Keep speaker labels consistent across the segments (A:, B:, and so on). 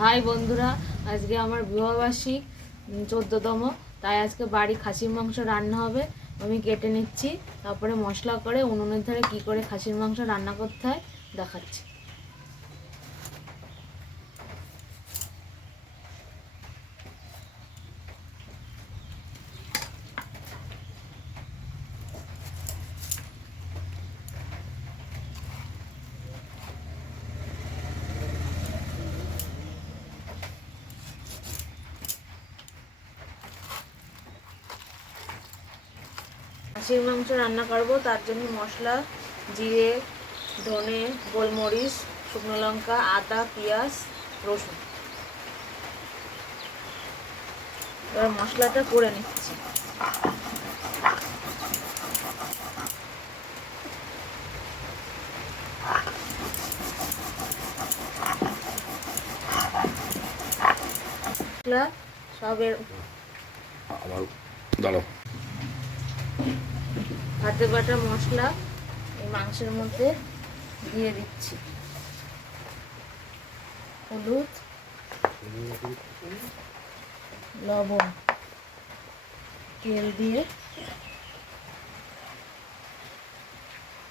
A: High বন্ধুরা, আজকে আমার বিবাহবার্ষিক চোদ্দতম, তাই আজকে বাড়ি খাসির মাংস রান্না হবে। আমি কেটে নিচ্ছি, তারপরে মশলা করে উনুনের ধারে কী করে খাসির মাংস রান্না করতে হয় দেখাচ্ছি। খাসির মাংস রান্না করব, তার জন্য মশলা, জিরে, ধনে, গোলমরিচ, শুকনো লঙ্কা, আদা, পেঁয়াজ, রসুন। এবার মশলাটা করে নিচ্ছি। সবের
B: দাঁড়াও।
A: হাতে বাটা মশলা এই মাংসের মধ্যে দিয়ে দিচ্ছি। হলুদ লবণ তেল দিয়ে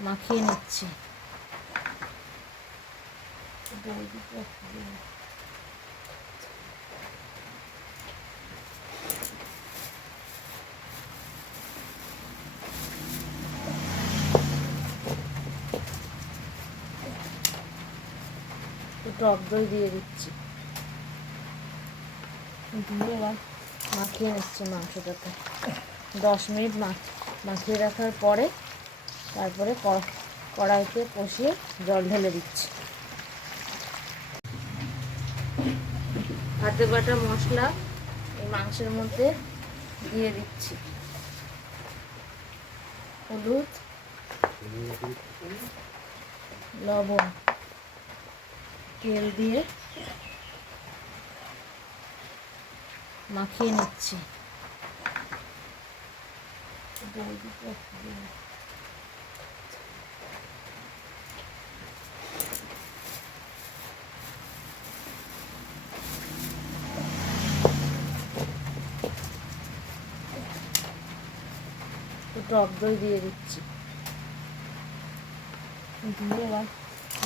A: মাখিয়ে নিচ্ছি। একটু টক দই দিয়ে দিচ্ছি। দিয়ে এবার মাখিয়ে নিচ্ছি মাংসটাকে। দশ মিনিট মাখিয়ে রাখার পরে তারপরে কড়াইতে কষিয়ে জল ঢেলে দিচ্ছি। হাতে বাটা মশলা এই মাংসের মধ্যে দিয়ে দিচ্ছি। হলুদ, লবণ। তেল দিয়ে মাখিয়ে নিচ্ছি। টক দই দিয়ে দিচ্ছি। দিয়ে এবার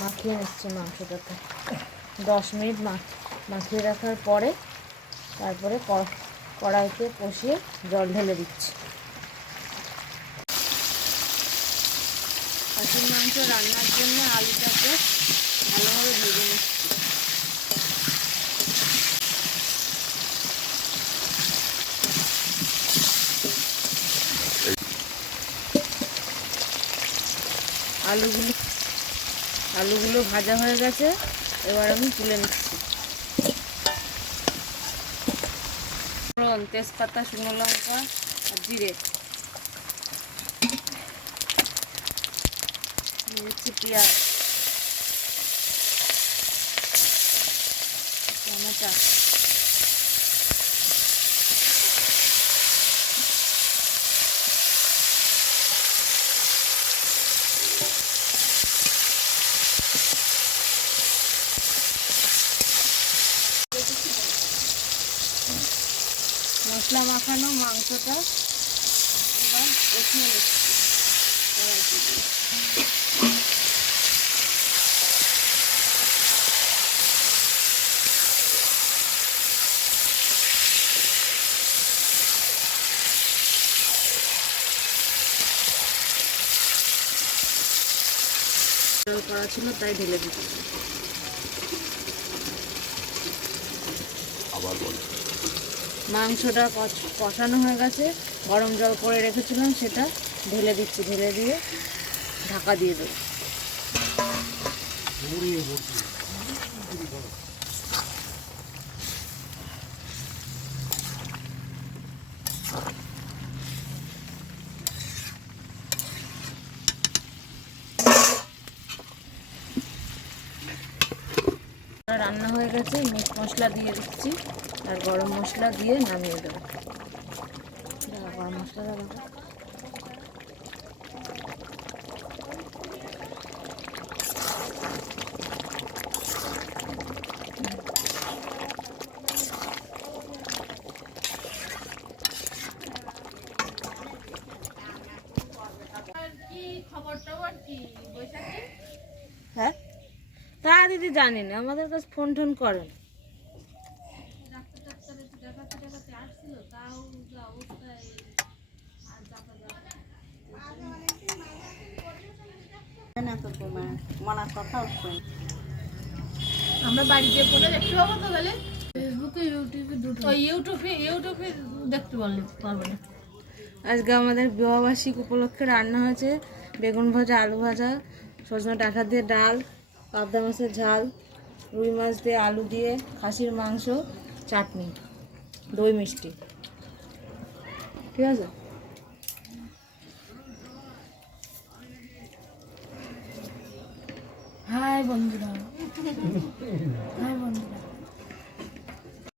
A: মাখিয়ে নিচ্ছি মাংসটাকে দশ মিনিট মাখিয়ে রাখার পরে তারপরে কড়াইতে কষিয়ে জল ঢেলে দিচ্ছি। খাসির মাংস রান্নার জন্য আলুটাকে ভালোভাবে ভেজে নিচ্ছি। আলুগুলো আলুগুলো ভাজা হয়ে গেছে, এবার আমি তুলে নিচ্ছি। তেজপাতা, শুকনো লঙ্কা আর জিরে। পেঁয়াজ। টমেটো। মশলা মাখানো মাংসটা এবার কষিয়ে নিচ্ছি কড়াইতে দিয়ে। করা ছিল তাই ঢেলে দিচ্ছি
B: আবার বল
A: মাংসটা কষ- কষানো হয়ে গেছে। গরম জল করে রেখেছিলাম সেটা ঢেলে দিচ্ছি, ঢেলে দিয়ে ঢাকা দিয়ে দেবো। রান্না হয়ে গেছে, মিট মশলা দিয়ে দিচ্ছি। আর গরম মশলা দিয়ে নামিয়ে দেবো। গরম মশলা হ্যাঁ? তা দিদি জানি না, আমাদের কাছে ফোন টোন করেন
C: মানার
D: আমরা বাড়ি গিয়ে বলে দেখতে পাবো তো গেলে ফেসবুকে ইউটিউবে দুটো। ইউটিউবে ইউটিউবে দেখতে পারলে পারবে না।
A: আজকে আমাদের বিবাহবার্ষিক উপলক্ষে রান্না হয়েছে বেগুন ভাজা আলু ভাজা সজনে ডাঁটা দিয়ে ডাল পাবদা মাছের ঝাল রুই মাছ দিয়ে আলু দিয়ে খাসির মাংস চাটনি দই মিষ্টি। ঠিক আছে?
D: হাই বন্ধুরা। হাই বন্ধুরা।